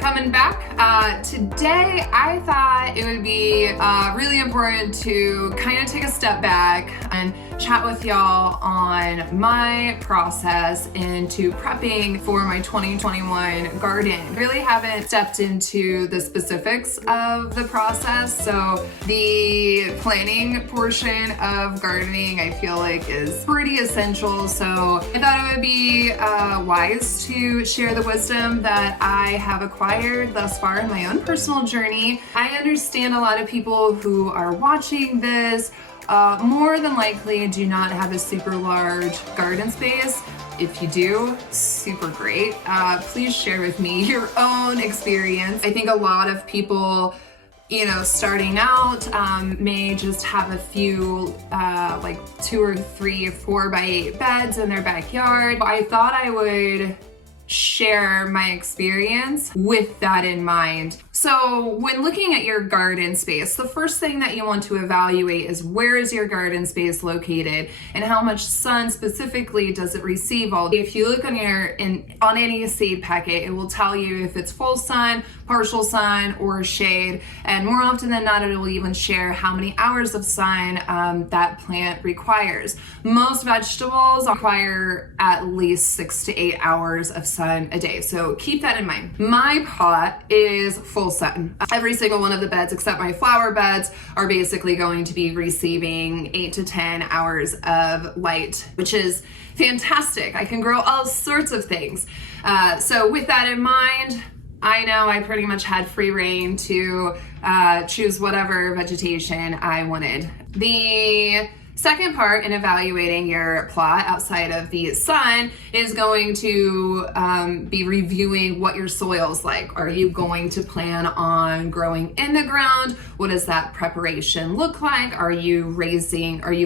coming back. Today I thought it would be really important to kind of take a step back and chat with y'all on my process into prepping for my 2021 garden. Really haven't stepped into the specifics of the process, so the planning portion of gardening I feel like is pretty essential. So I thought it would be wise to share the wisdom that I have acquired thus far in my own personal journey. I understand a lot of people who are watching this more than likely do not have a super large garden space. If you do, super great. Please share with me your own experience. I think a lot of people, starting out may just have a few like 2 or 3 or 4 by 8 beds in their backyard. I thought I would share my experience with that in mind. So when looking at your garden space, the first thing that you want to evaluate is where is your garden space located and how much sun specifically does it receive all day. If you look on any seed packet, it will tell you if it's full sun, partial sun, or shade, and more often than not it will even share how many hours of sun that plant requires. Most vegetables require at least 6 to 8 hours of sun a day, so keep that in mind. My pot is full sun. Every single one of the beds except my flower beds are basically going to be receiving 8 to 10 hours of light, which is fantastic. I can grow all sorts of things. So with that in mind, I know I pretty much had free reign to choose whatever vegetation I wanted. The second part in evaluating your plot outside of the sun is going to be reviewing what your soil's like. Are you going to plan on growing in the ground? What does that preparation look like? Are you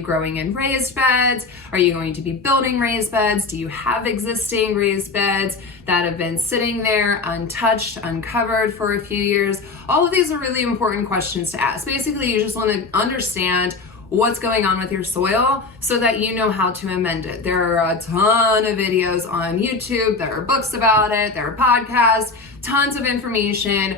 growing in raised beds? Are you going to be building raised beds? Do you have existing raised beds that have been sitting there untouched, uncovered for a few years? All of these are really important questions to ask. Basically, you just want to understand what's going on with your soil so that you know how to amend it. There are a ton of videos on YouTube, there are books about it, there are podcasts, tons of information.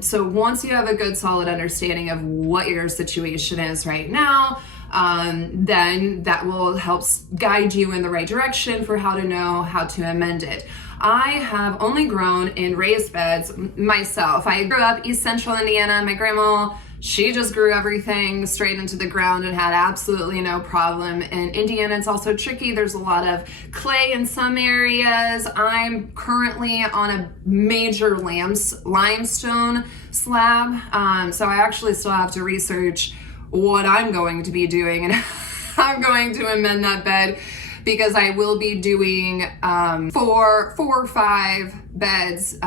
So once you have a good solid understanding of what your situation is right now, then that will help guide you in the right direction for how to know how to amend it. I have only grown in raised beds myself. I grew up East Central Indiana. My grandma, she just grew everything straight into the ground and had absolutely no problem. In Indiana, it's also tricky. There's a lot of clay in some areas. I'm currently on a major limestone slab. So I actually still have to research what I'm going to be doing and how I'm going to amend that bed, because I will be doing 4 or 5 beds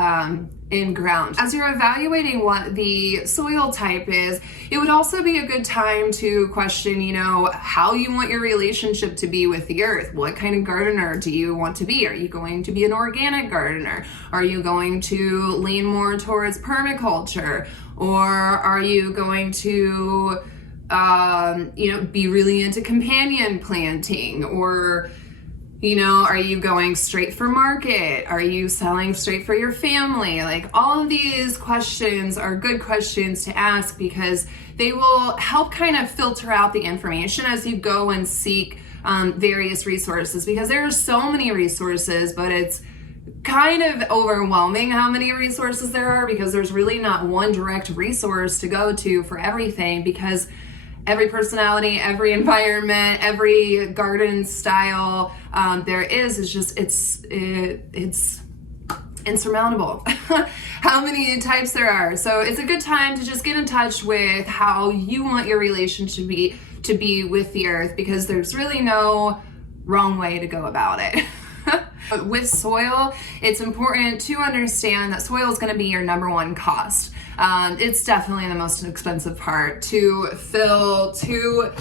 in ground. As you're evaluating what the soil type is, it would also be a good time to question, how you want your relationship to be with the earth. What kind of gardener do you want to be? Are you going to be an organic gardener? Are you going to lean more towards permaculture? Or are you going to be really into companion planting? Or are you going straight for market? Are you selling straight for your family? Like, all of these questions are good questions to ask because they will help kind of filter out the information as you go and seek various resources, because there are so many resources, but it's kind of overwhelming how many resources there are, because there's really not one direct resource to go to for everything, because every personality, every environment, every garden style there is just, it's insurmountable how many types there are. So it's a good time to just get in touch with how you want your relationship to be with the earth, because there's really no wrong way to go about it. With soil, it's important to understand that soil is going to be your number one cost. It's definitely the most expensive part. To fill 2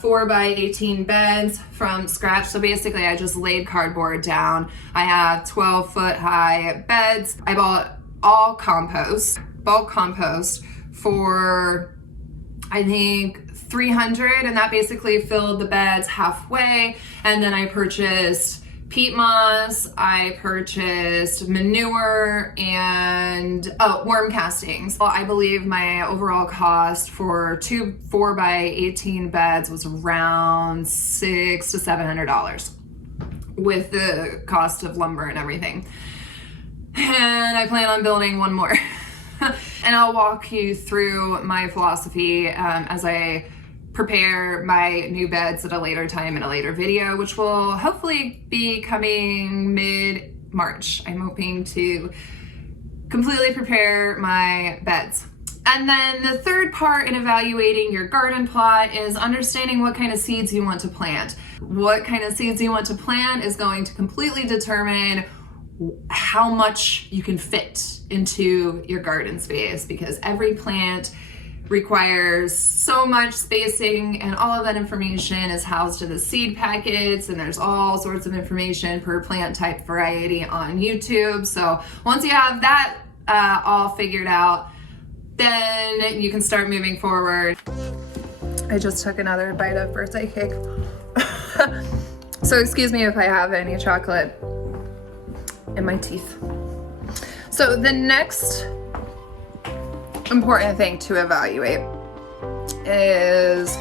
4 by 18 beds from scratch. So basically I just laid cardboard down. I have 12-foot high beds. I bought all bulk compost for I think $300, and that basically filled the beds halfway. And then I purchased peat moss, I purchased manure, and worm castings. Well, I believe my overall cost for 2 4x18 beds was around $600 to $700 with the cost of lumber and everything. And I plan on building one more. And I'll walk you through my philosophy as I prepare my new beds at a later time in a later video, which will hopefully be coming mid-March. I'm hoping to completely prepare my beds. And then the third part in evaluating your garden plot is understanding what kind of seeds you want to plant. What kind of seeds you want to plant is going to completely determine how much you can fit into your garden space, because every plant requires so much spacing, and all of that information is housed in the seed packets, and there's all sorts of information per plant type variety on YouTube. So once you have that all figured out, then you can start moving forward. I just took another bite of birthday cake. So excuse me if I have any chocolate in my teeth. So the next important thing to evaluate is,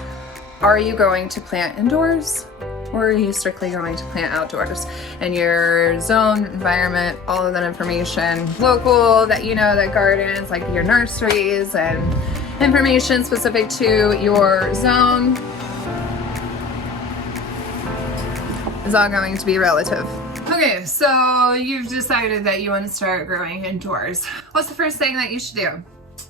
are you going to plant indoors or are you strictly going to plant outdoors? And your zone, environment, all of that information, local, that you know, that gardens, like your nurseries and information specific to your zone is all going to be relative. Okay, so you've decided that you want to start growing indoors. What's the first thing that you should do?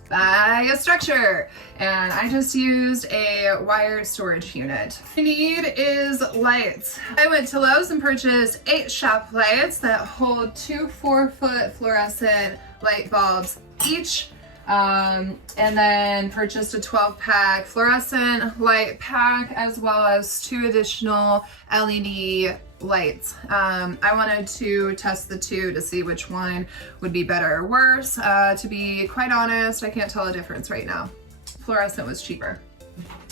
Buy a structure. And I just used a wire storage unit. What you need is lights. I went to Lowe's and purchased 8 shop lights that hold 2 4-foot fluorescent light bulbs each. And then purchased a 12-pack fluorescent light pack, as well as 2 additional LED lights. I wanted to test the 2 to see which one would be better or worse. To be quite honest, I can't tell a difference right now. Fluorescent was cheaper.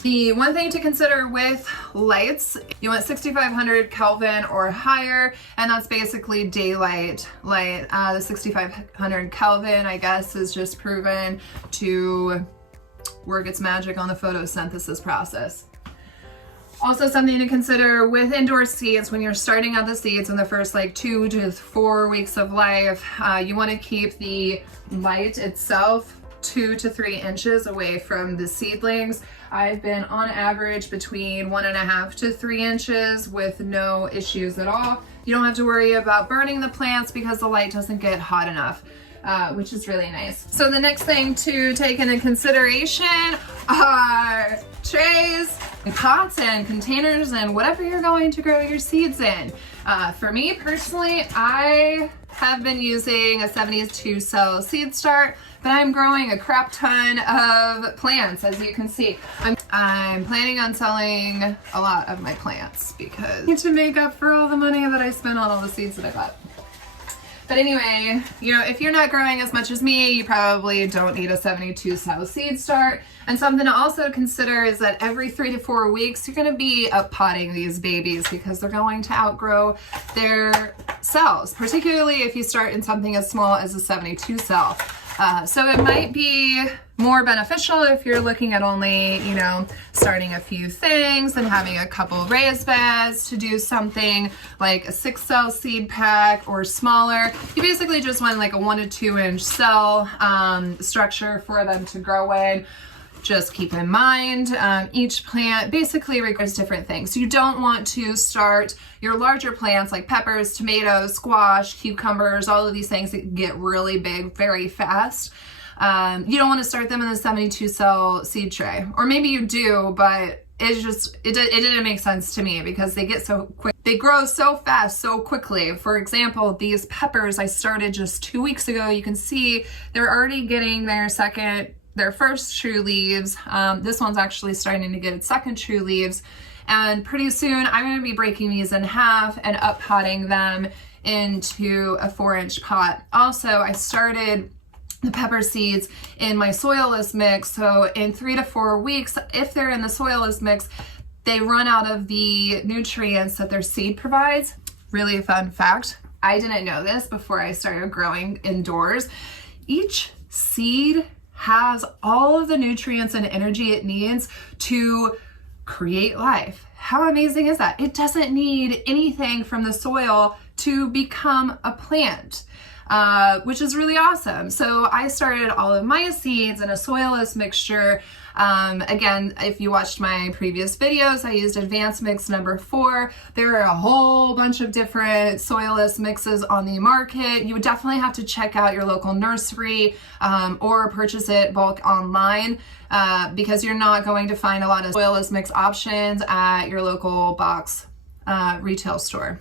The one thing to consider with lights, you want 6500 Kelvin or higher, and that's basically daylight light. The 6500 Kelvin, I guess, is just proven to work its magic on the photosynthesis process. Also, something to consider with indoor seeds, when you're starting out the seeds in the first like 2 to 4 weeks of life, you want to keep the light itself 2 to 3 inches away from the seedlings. I've been on average between 1.5 to 3 inches with no issues at all. You don't have to worry about burning the plants because the light doesn't get hot enough, which is really nice. So the next thing to take into consideration are trays, and pots, and containers, and whatever you're going to grow your seeds in. For me personally, I have been using a 72 cell seed start, but I'm growing a crap ton of plants, as you can see. I'm planning on selling a lot of my plants because I need to make up for all the money that I spent on all the seeds that I bought. But anyway, you know, if you're not growing as much as me, you probably don't need a 72 cell seed start. And something to also consider is that every 3 to 4 weeks, you're gonna be up potting these babies because they're going to outgrow their cells, particularly if you start in something as small as a 72 cell. So it might be more beneficial if you're looking at only, you know, starting a few things and having a couple raised beds to do something like a 6 cell seed pack or smaller. You basically just want like a 1 to 2 inch cell structure for them to grow in. Just keep in mind, each plant basically requires different things. You don't want to start your larger plants like peppers, tomatoes, squash, cucumbers, all of these things that get really big very fast. You don't want to start them in the 72 cell seed tray, or maybe you do, but it didn't make sense to me because they get so quick. They grow so fast, so quickly. For example, these peppers I started just 2 weeks ago. You can see they're already getting their first true leaves. This one's actually starting to get its second true leaves. And pretty soon I'm going to be breaking these in half and up potting them into a 4-inch pot. Also, I started the pepper seeds in my soilless mix. So in 3 to 4 weeks, if they're in the soilless mix, they run out of the nutrients that their seed provides. really fun fact, I didn't know this before I started growing indoors. Each seed has all of the nutrients and energy it needs to create life. How amazing is that? It doesn't need anything from the soil to become a plant, which is really awesome. So I started all of my seeds in a soilless mixture. Again, if you watched my previous videos, I used advanced mix number 4. There are a whole bunch of different soilless mixes on the market. You would definitely have to check out your local nursery or purchase it bulk online because you're not going to find a lot of soilless mix options at your local box retail store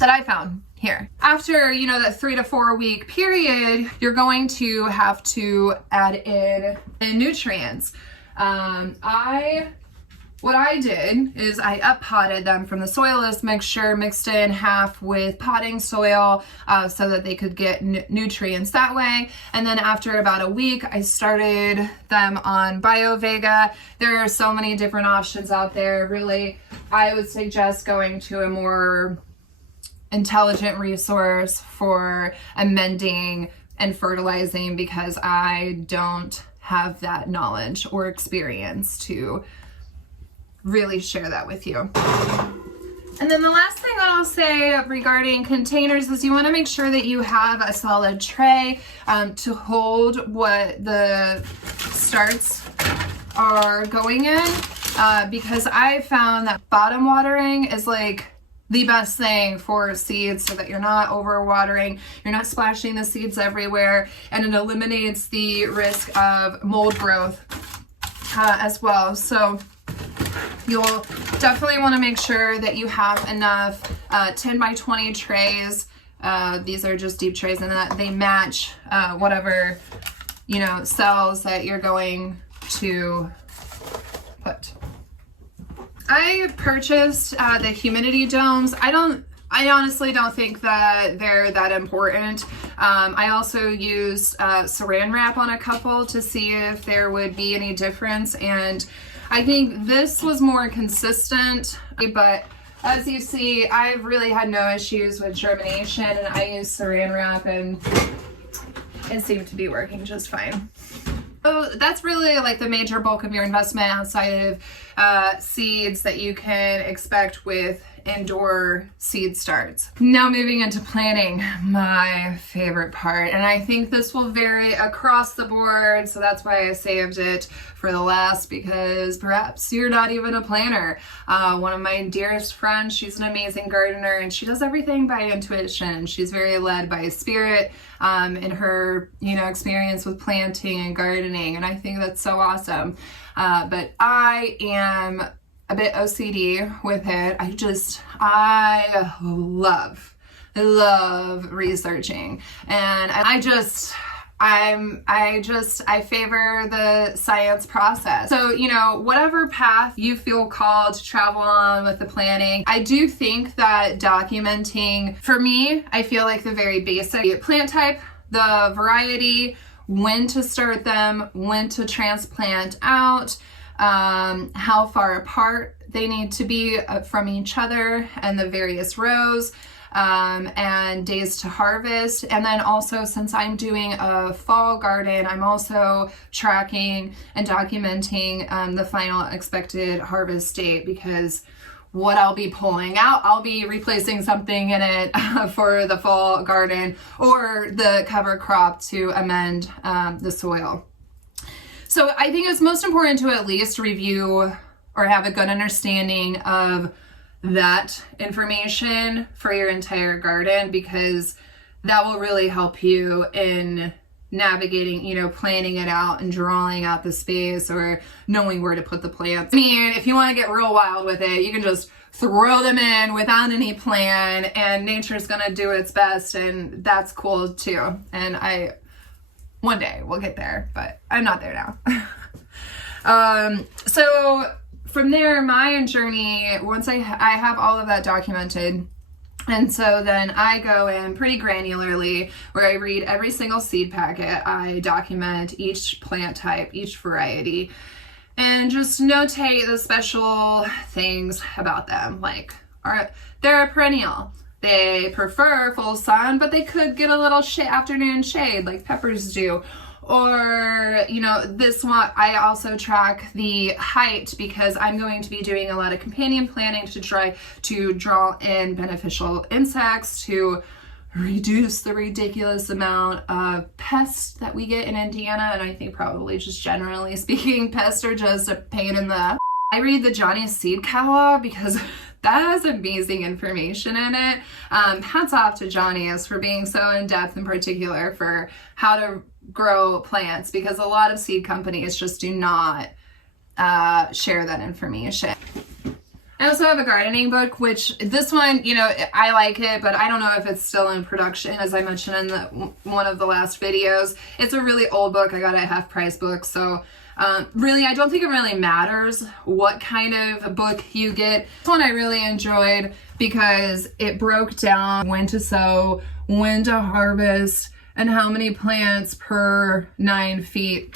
that I found here. After, that 3 to 4 week period, you're going to have to add in nutrients. What I did is I up-potted them from the soilless mixture, mixed in half with potting soil so that they could get nutrients that way. And then after about a week, I started them on BioVega. There are so many different options out there. Really, I would suggest going to a more intelligent resource for amending and fertilizing because I don't have that knowledge or experience to really share that with you. And then the last thing I'll say regarding containers is you want to make sure that you have a solid tray to hold what the starts are going in because I found that bottom watering is like the best thing for seeds so that you're not overwatering, you're not splashing the seeds everywhere, and it eliminates the risk of mold growth as well. So you'll definitely want to make sure that you have enough 10 by 20 trays. These are just deep trays and that they match whatever, cells that you're going to put. I purchased the humidity domes. I honestly don't think that they're that important. I also used saran wrap on a couple to see if there would be any difference, and I think this was more consistent, but as you see, I've really had no issues with germination, and I used saran wrap and it seemed to be working just fine. So that's really like the major bulk of your investment outside of seeds that you can expect with indoor seed starts. Now moving into planting, my favorite part, and I think this will vary across the board, so that's why I saved it for the last, because perhaps you're not even a planner. One of my dearest friends, she's an amazing gardener, and she does everything by intuition. She's very led by spirit in her experience with planting and gardening, and I think that's so awesome. But I am a bit OCD with it. I love researching, and I favor the science process. So, whatever path you feel called to travel on with the planning, I do think that documenting, for me, I feel like the very basic plant type, the variety, when to start them, when to transplant out, how far apart they need to be from each other and the various rows, and days to harvest. And then also, since I'm doing a fall garden, I'm also tracking and documenting the final expected harvest date, because what I'll be pulling out, I'll be replacing something in it for the fall garden or the cover crop to amend the soil. So I think it's most important to at least review or have a good understanding of that information for your entire garden, because that will really help you in navigating, planning it out and drawing out the space or knowing where to put the plants. I mean, if you want to get real wild with it, you can just throw them in without any plan and nature's going to do its best, and that's cool too. And one day we'll get there, but I'm not there now. So from there, my journey, once I have all of that documented, and so then I go in pretty granularly where I read every single seed packet. I document each plant type, each variety, and just notate the special things about them. Like, they're a perennial. They prefer full sun, but they could get a little afternoon shade like peppers do. Or, you know, this one, I also track the height because I'm going to be doing a lot of companion planting to try to draw in beneficial insects to reduce the ridiculous amount of pests that we get in Indiana. And I think probably just generally speaking, pests are just a pain in the... I read the Johnny's Seed catalog because that has amazing information in it. Hats off to Johnny's for being so in-depth in particular for how to grow plants, because a lot of seed companies just do not share that information. I also have a gardening book, which this one, you know, I like it, but I don't know if it's still in production, as I mentioned in one of the last videos. It's a really old book. I got it at half price book, so really, I don't think it really matters what kind of book you get. This one I really enjoyed because it broke down when to sow, when to harvest, and how many plants per 9 feet,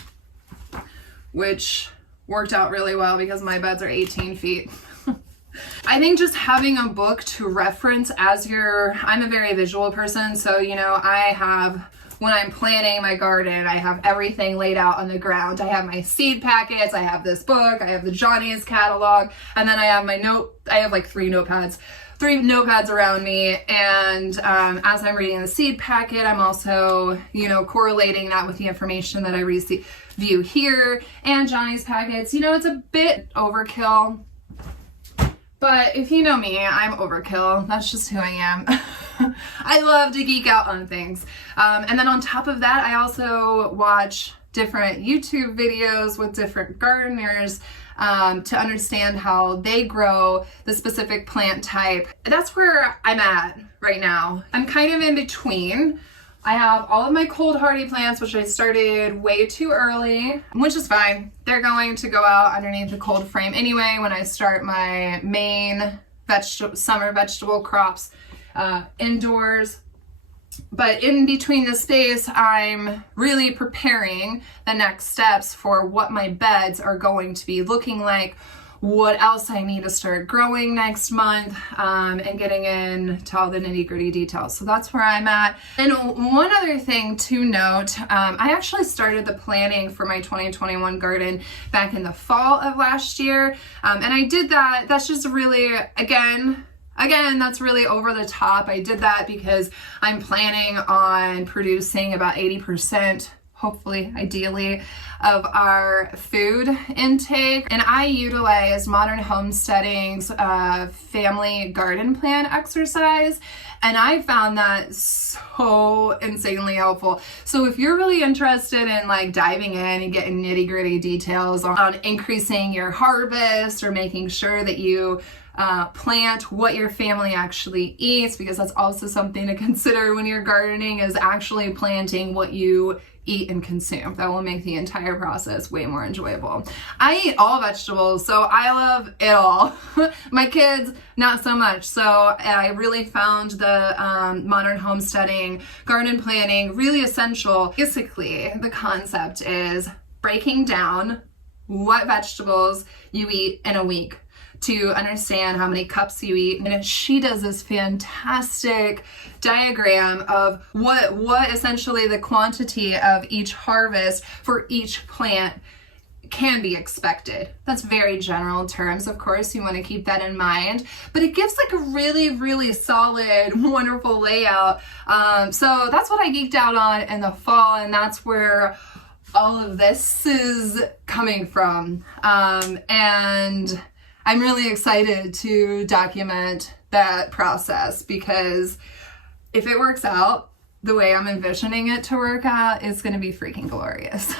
which worked out really well because my beds are 18 feet. I think just having a book to reference as I'm a very visual person, so, you know, when I'm planting my garden, I have everything laid out on the ground. I have my seed packets, I have this book, I have the Johnny's catalog, and then I have I have like 3 notepads around me, and as I'm reading the seed packet, I'm also, you know, correlating that with the information that I view here and Johnny's packets. You know, it's a bit overkill, but if you know me, I'm overkill. That's just who I am. I love to geek out on things. And then on top of that, I also watch different YouTube videos with different gardeners to understand how they grow the specific plant type. That's where I'm at right now. I'm kind of in between. I have all of my cold hardy plants, which I started way too early, which is fine. They're going to go out underneath the cold frame anyway when I start my main summer vegetable crops indoors. But in between the space, I'm really preparing the next steps for what my beds are going to be looking like, what else I need to start growing next month, and getting into all the nitty-gritty details. So that's where I'm at. And one other thing to note, I actually started the planning for my 2021 garden back in the fall of last year. And I did that. That's just really, again, that's really over the top. I did that because I'm planning on producing about 80%, hopefully, ideally, of our food intake. And I utilize Modern Homesteading's family garden plan exercise. And I found that so insanely helpful. So if you're really interested in like diving in and getting nitty gritty details on increasing your harvest or making sure that you plant what your family actually eats, because that's also something to consider when you're gardening, is actually planting what you eat and consume. That will make the entire process way more enjoyable. I eat all vegetables, so I love it all. My kids, not so much. So I really found the Modern Homesteading garden planning really essential. Basically, the concept is breaking down what vegetables you eat in a week to understand how many cups you eat. And she does this fantastic diagram of what essentially the quantity of each harvest for each plant can be expected. That's very general terms, of course, you want to keep that in mind, but it gives like a really, really solid, wonderful layout. So that's what I geeked out on in the fall, and that's where all of this is coming from. And I'm really excited to document that process, because if it works out the way I'm envisioning it to work out, it's going to be freaking glorious.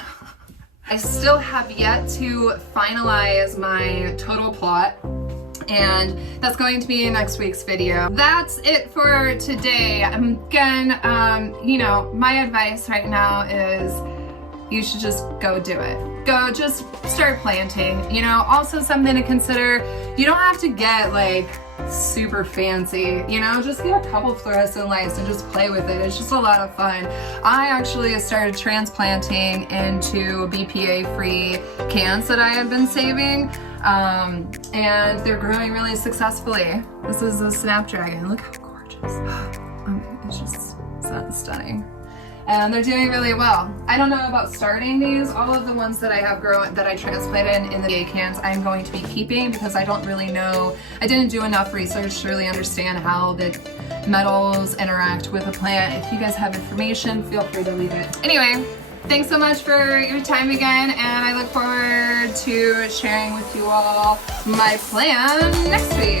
I still have yet to finalize my total plot, and that's going to be in next week's video. That's it for today. Again, you know, my advice right now is you should just go do it. Go just start planting. You know, also something to consider, you don't have to get like super fancy, you know, just get a couple fluorescent lights and just play with it. It's just a lot of fun. I actually started transplanting into BPA-free cans that I have been saving, and they're growing really successfully. This is a snapdragon. Look how gorgeous. It's just stunning. And they're doing really well. I don't know about starting these. All of the ones that I have grown, that I transplanted in the VA cans, I'm going to be keeping because I don't really know, I didn't do enough research to really understand how the metals interact with a plant. If you guys have information, feel free to leave it. Anyway, thanks so much for your time again, and I look forward to sharing with you all my plan next week.